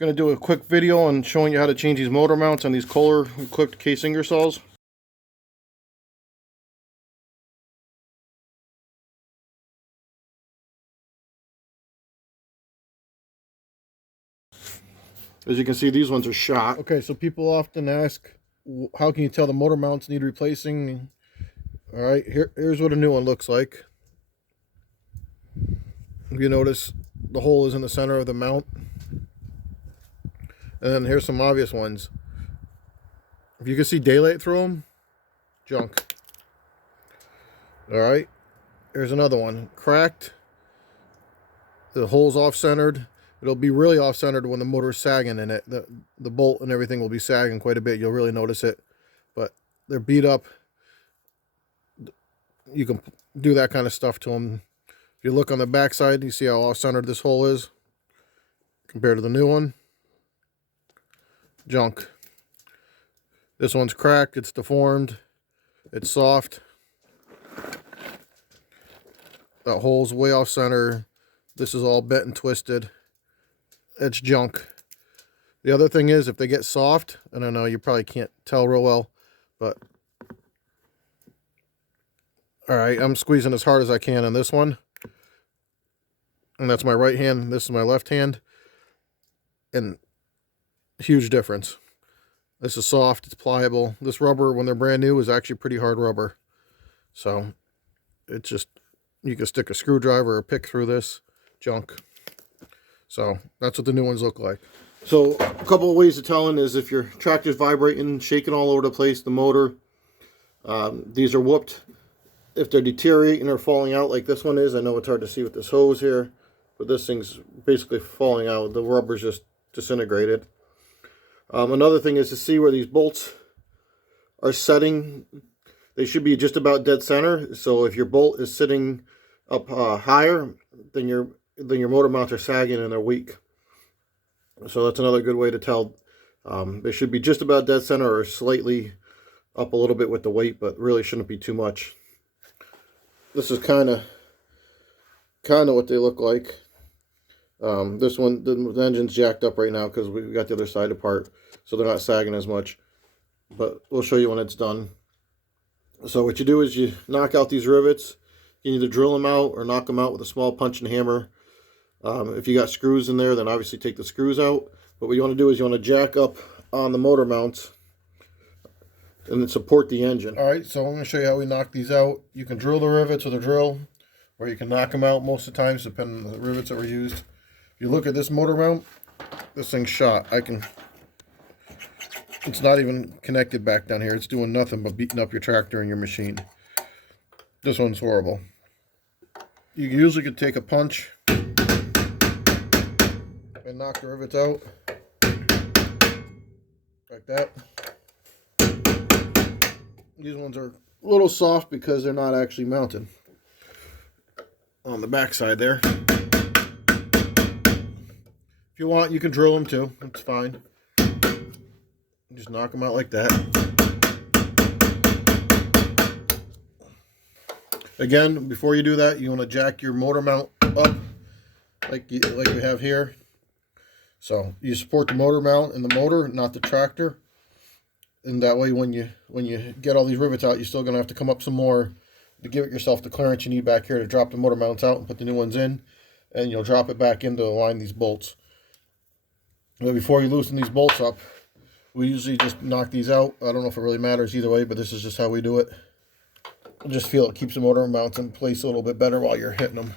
Going to do a quick video on showing you how to change these motor mounts on these Kohler equipped Case Ingersolls. As you can see, these ones are shot. Okay, so people often ask, how can you tell the motor mounts need replacing? All right, here's what a new one looks like. If you notice, the hole is in the center of the mount. And then here's some obvious ones. If you can see daylight through them, junk. All right, here's another one. Cracked. The hole's off-centered. It'll be really off-centered when the motor's sagging in it. The bolt and everything will be sagging quite a bit. You'll really notice it. But they're beat up. You can do that kind of stuff to them. If you look on the back side, you see how off-centered this hole is compared to the new one. Junk. This one's cracked. It's deformed. It's soft. That hole's way off-center. This is all bent and twisted. It's junk. The other thing is, if they get soft, I don't know, you probably can't tell real well, but all right, I'm squeezing as hard as I can on this one, and that's my right hand. This is my left hand, and huge difference. This is soft. It's pliable. This rubber, when they're brand new, is actually pretty hard rubber. So it's just, you can stick a screwdriver or pick through this. Junk. So that's what the new ones look like. So a couple of ways of telling is if your tractor's vibrating, shaking all over the place, the motor, these are whooped. If they're deteriorating or falling out like this one is, I know it's hard to see with this hose here, but this thing's basically falling out. The rubber's just disintegrated. Another thing is to see where these bolts are setting. They should be just about dead center. So if your bolt is sitting up higher, then your motor mounts are sagging and they're weak. So that's another good way to tell. They should be just about dead center or slightly up a little bit with the weight, but really shouldn't be too much. This is kind of what they look like. This one, the engine's jacked up right now because we got the other side apart, so they're not sagging as much. But we'll show you when it's done. So what you do is you knock out these rivets. You can either drill them out or knock them out with a small punch and hammer. If you got screws in there, then obviously take the screws out. But what you want to do is you want to jack up on the motor mounts and then support the engine. All right, so I'm going to show you how we knock these out. You can drill the rivets with a drill, or you can knock them out most of the times, depending on the rivets that were used. If you look at this motor mount, this thing's shot. It's not even connected back down here. It's doing nothing but beating up your tractor and your machine. This one's horrible. You usually could take a punch and knock the rivets out like that. These ones are a little soft because they're not actually mounted on the back side there. If you want, you can drill them too. That's fine. Just knock them out like that. Again, before you do that, you want to jack your motor mount up like we have here. So you support the motor mount and the motor, not the tractor. And that way, when you get all these rivets out, you're still going to have to come up some more to give yourself the clearance you need back here to drop the motor mounts out and put the new ones in. And you'll drop it back in to align these bolts. Now, before you loosen these bolts up, we usually just knock these out. I don't know if it really matters either way, but this is just how we do it. I just feel it keeps the motor mounts in place a little bit better while you're hitting them.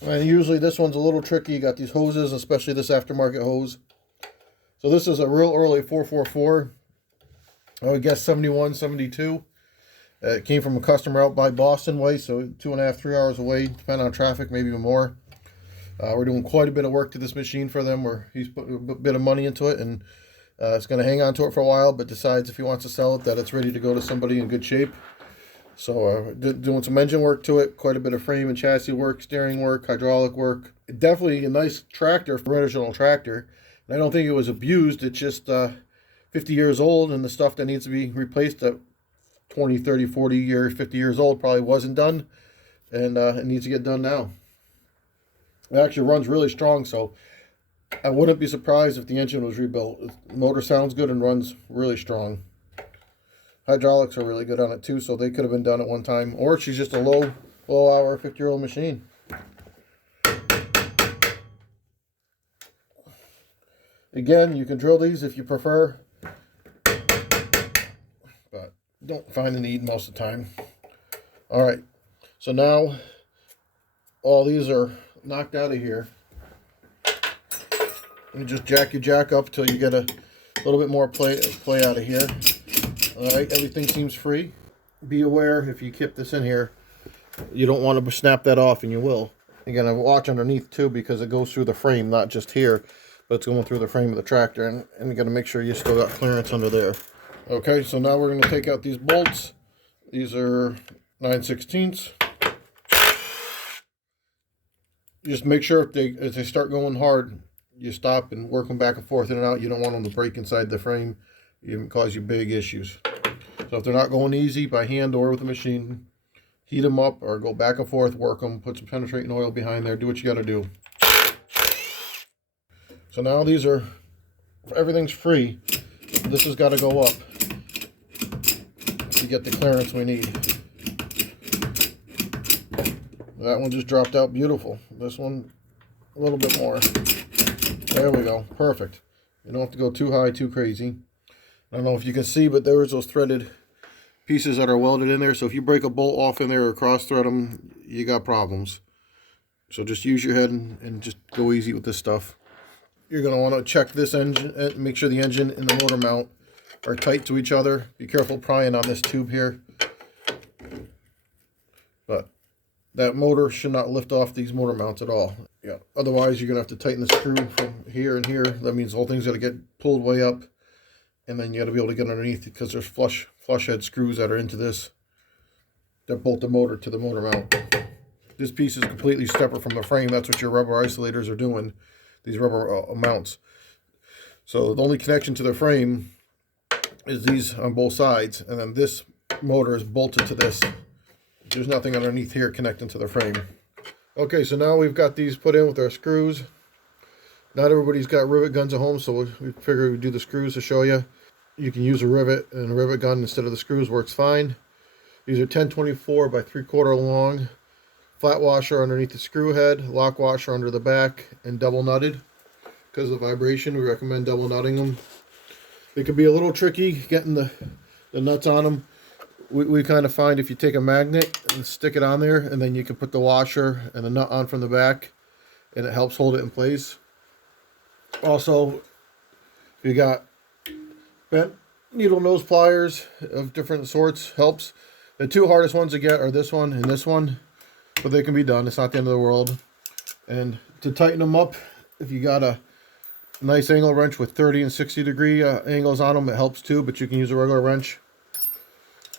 And usually this one's a little tricky. You got these hoses, especially this aftermarket hose. So this is a real early 444. I would guess 71, 72. It came from a customer out by Boston way, so 2.5, 3 hours away, depending on traffic, maybe even more. We're doing quite a bit of work to this machine for them, where he's put a bit of money into it, and it's going to hang on to it for a while, but decides if he wants to sell it that it's ready to go to somebody in good shape. So doing some engine work to it, quite a bit of frame and chassis work, steering work, hydraulic work. Definitely a nice tractor for an original tractor. And I don't think it was abused. It's just 50 years old, and the stuff that needs to be replaced at 20, 30, 40 years, 50 years old probably wasn't done, and it needs to get done now. It actually runs really strong, so I wouldn't be surprised if the engine was rebuilt. The motor sounds good and runs really strong. Hydraulics are really good on it too, so they could have been done at one time. Or she's just a low hour, 50-year-old machine. Again, you can drill these if you prefer, but don't find the need most of the time. Alright, so now all these are knocked out of here. You just jack your jack up till you get a little bit more play out of here. Alright, everything seems free. Be aware if you keep this in here, you don't want to snap that off, and you will. Again, I watch underneath too because it goes through the frame, not just here, but it's going through the frame of the tractor, and you got to make sure you still got clearance under there. Okay, so now we're going to take out these bolts. These are 9/16. Just make sure if they start going hard, you stop and work them back and forth in and out. You don't want them to break inside the frame. It can cause you big issues. So if they're not going easy by hand or with a machine, heat them up or go back and forth, work them, put some penetrating oil behind there, do what you got to do. So now these are, everything's free. This has got to go up to get the clearance we need. That one just dropped out beautiful. This one a little bit more. There we go. Perfect. You don't have to go too high, too crazy. I don't know if you can see, but there's those threaded pieces that are welded in there. So if you break a bolt off in there or cross thread them, you got problems. So just use your head and just go easy with this stuff. You're going to want to check this engine, make sure the engine and the motor mount are tight to each other. Be careful prying on this tube here. But that motor should not lift off these motor mounts at all. Yeah. Otherwise, you're going to have to tighten the screw from here and here. That means the whole thing's got to get pulled way up. And then you got to be able to get underneath because there's flush head screws that are into this that bolt the motor to the motor mount. This piece is completely separate from the frame. That's what your rubber isolators are doing, these rubber mounts. So the only connection to the frame is these on both sides, and then this motor is bolted to this. There's nothing underneath here connecting to the frame. Okay, so now we've got these put in with our screws. Not everybody's got rivet guns at home, so we figured we'd do the screws to show you. You can use a rivet, and a rivet gun instead of the screws works fine. These are 1024 by 3/4 long. Flat washer underneath the screw head, lock washer under the back, and double nutted. Because of the vibration, we recommend double nutting them. It can be a little tricky getting the nuts on them. We kind of find if you take a magnet and stick it on there, and then you can put the washer and the nut on from the back, and it helps hold it in place. Also, if you got bent needle nose pliers of different sorts, helps. The two hardest ones to get are this one and this one, but they can be done. It's not the end of the world. And to tighten them up, if you got a nice angle wrench with 30 and 60 degree angles on them, it helps too, but you can use a regular wrench.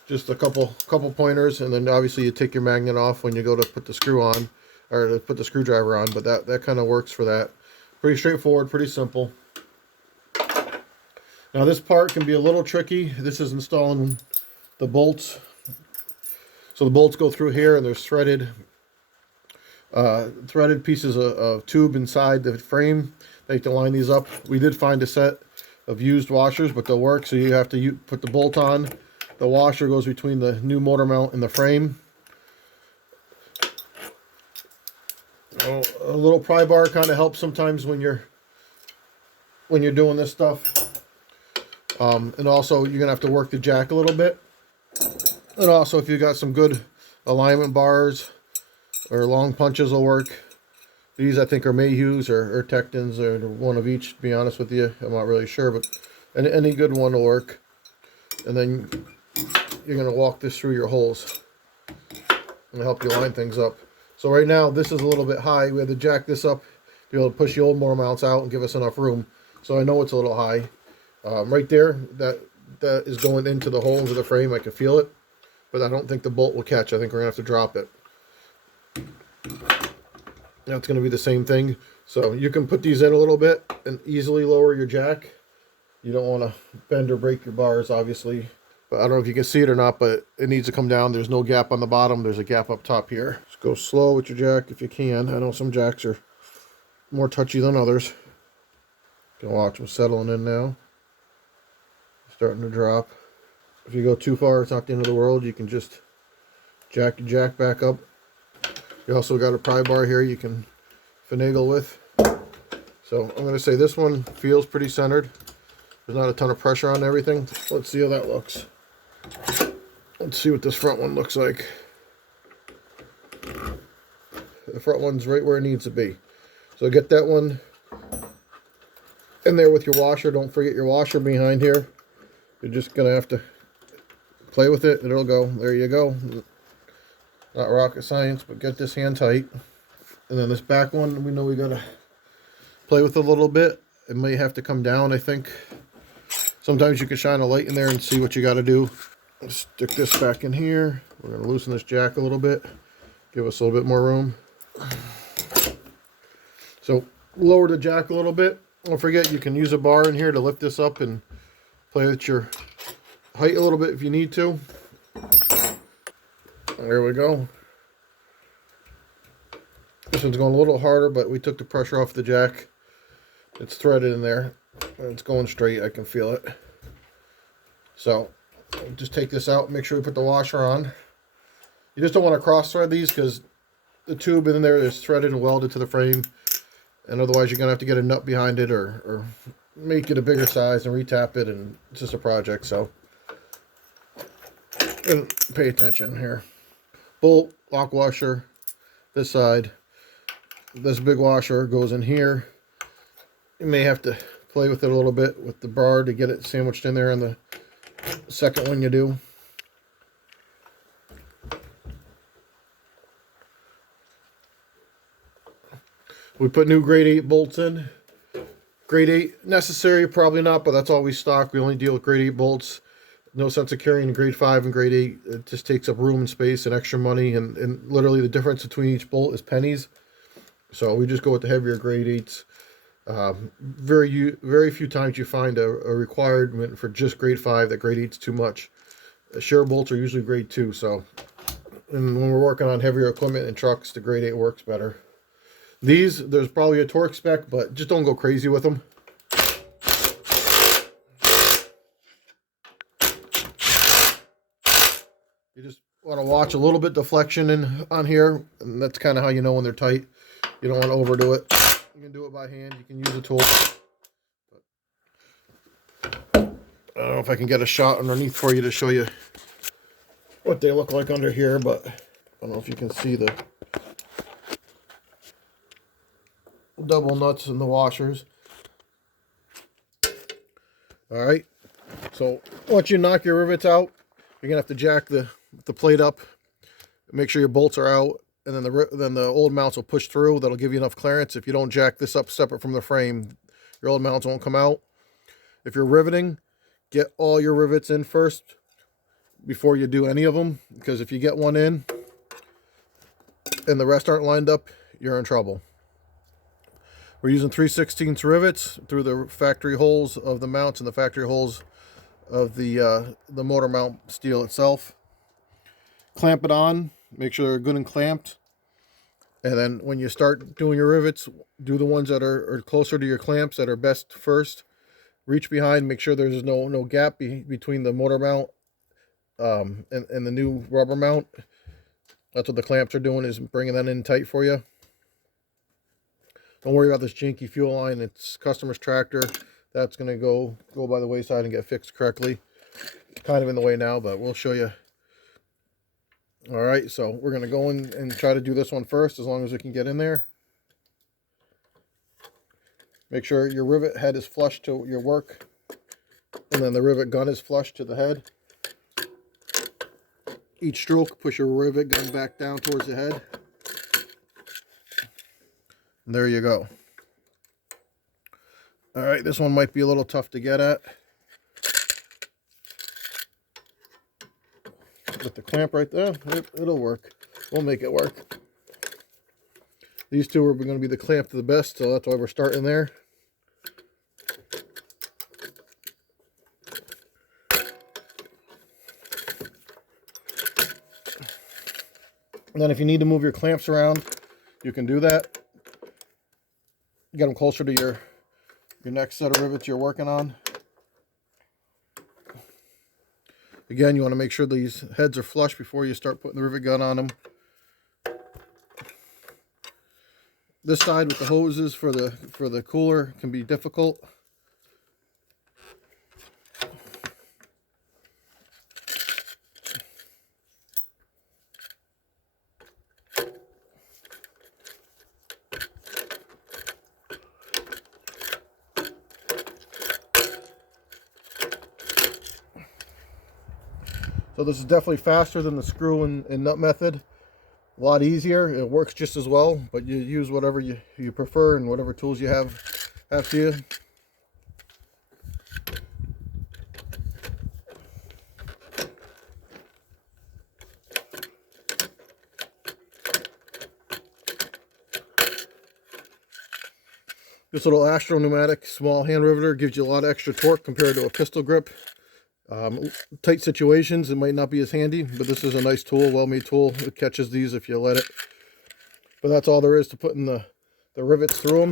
Just a couple pointers, and then obviously you take your magnet off when you go to put the screw on, or to put the screwdriver on, but that kind of works for that. Pretty straightforward, pretty simple. Now this part can be a little tricky. This is installing the bolts. So the bolts go through here, and there's threaded pieces of tube inside the frame. They have to line these up. We did find a set of used washers, but they'll work. So you have to put the bolt on. The washer goes between the new motor mount and the frame. A little pry bar kind of helps sometimes when you're doing this stuff. And also you're gonna have to work the jack a little bit. And also if you got some good alignment bars or long punches will work. These I think are Mayhews or Tectons or one of each, to be honest with you. I'm not really sure, but any good one will work. And then you're gonna walk this through your holes and help you line things up. So right now this is a little bit high. We have to jack this up to be able to push the old motor mounts out and give us enough room. So I know it's a little high. Right there, that is going into the hole into the frame. I can feel it, but I don't think the bolt will catch. I think we're gonna have to drop it. Now it's gonna be the same thing. So you can put these in a little bit and easily lower your jack. You don't want to bend or break your bars, obviously. But I don't know if you can see it or not, but it needs to come down. There's no gap on the bottom. There's a gap up top here. Just go slow with your jack if you can. I know some jacks are more touchy than others. You can watch them settling in now. Starting to drop. If you go too far, it's not the end of the world. You can just jack your jack back up. You also got a pry bar here you can finagle with. So I'm going to say this one feels pretty centered. There's not a ton of pressure on everything. Let's see how that looks. Let's see what this front one looks like. The front one's right where it needs to be. So get that one in there with your washer. Don't forget your washer behind here. You're just going to have to play with it and it'll go. There you go. Not rocket science, but get this hand tight. And then this back one, we know we got to play with it a little bit. It may have to come down, I think. Sometimes you can shine a light in there and see what you got to do. Stick this back in here. We're going to loosen this jack a little bit. Give us a little bit more room. So lower the jack a little bit. Don't forget you can use a bar in here to lift this up and play with your height a little bit if you need to. There we go. This one's going a little harder, but we took the pressure off the jack. It's threaded in there. And it's going straight. I can feel it. So just take this out. Make sure we put the washer on. You just don't want to cross thread these because the tube in there is threaded and welded to the frame. And otherwise you're going to have to get a nut behind it or make it a bigger size and retap it. And it's just a project. So and pay attention here. Bolt, lock washer, this side. This big washer goes in here. You may have to play with it a little bit with the bar to get it sandwiched in there on the second one you do. We put new grade 8 bolts in. Grade 8 necessary, probably not, but that's all we stock. We only deal with grade 8 bolts. No sense of carrying a grade 5 and grade 8. It just takes up room and space and extra money, and literally the difference between each bolt is pennies. So we just go with the heavier grade 8s. Very few times you find a requirement for just grade 5 that grade 8's too much. Share bolts are usually grade 2. So, and when we're working on heavier equipment and trucks, the grade 8 works better. These, there's probably a torque spec, but just don't go crazy with them. You just want to watch a little bit deflection on here, and that's kind of how you know when they're tight. You don't want to overdo it. You can do it by hand. You can use a tool. I don't know if I can get a shot underneath for you to show you what they look like under here, but I don't know if you can see the double nuts in the washers. All right. So once you knock your rivets out, you're gonna have to jack the plate up. Make sure your bolts are out, and then the old mounts will push through. That'll give you enough clearance. If you don't jack this up separate from the frame, your old mounts won't come out. If you're riveting, get all your rivets in first before you do any of them, because if you get one in and the rest aren't lined up, you're in trouble. We're using 3/16 rivets through the factory holes of the mounts and the factory holes of the motor mount steel itself. Clamp it on. Make sure they're good and clamped. And then when you start doing your rivets, do the ones that are closer to your clamps that are best first. Reach behind. Make sure there's no gap between the motor mount and the new rubber mount. That's what the clamps are doing, is bringing that in tight for you. Don't worry about this janky fuel line. It's customer's tractor. That's going to go by the wayside and get fixed correctly. It's kind of in the way now, but we'll show you. All right, so we're going to go in and try to do this one first, as long as we can get in there. Make sure your rivet head is flush to your work, and then the rivet gun is flush to the head. Each stroke, push your rivet gun back down towards the head. And there you go. All right, this one might be a little tough to get at. With the clamp right there, it'll work. We'll make it work. These two are going to be the clamp to the best, so that's why we're starting there. And then if you need to move your clamps around, you can do that. Get them closer to your next set of rivets you're working on. Again, you want to make sure these heads are flush before you start putting the rivet gun on them. This side with the hoses for the cooler can be difficult. So this is definitely faster than the screw and nut method. A lot easier. It works just as well, but you use whatever you prefer and whatever tools you have to you. This little Astro pneumatic small hand riveter gives you a lot of extra torque compared to a pistol grip. Tight situations, it might not be as handy, but this is a nice tool, well-made tool. It catches these if you let it. But that's all there is to putting the rivets through them.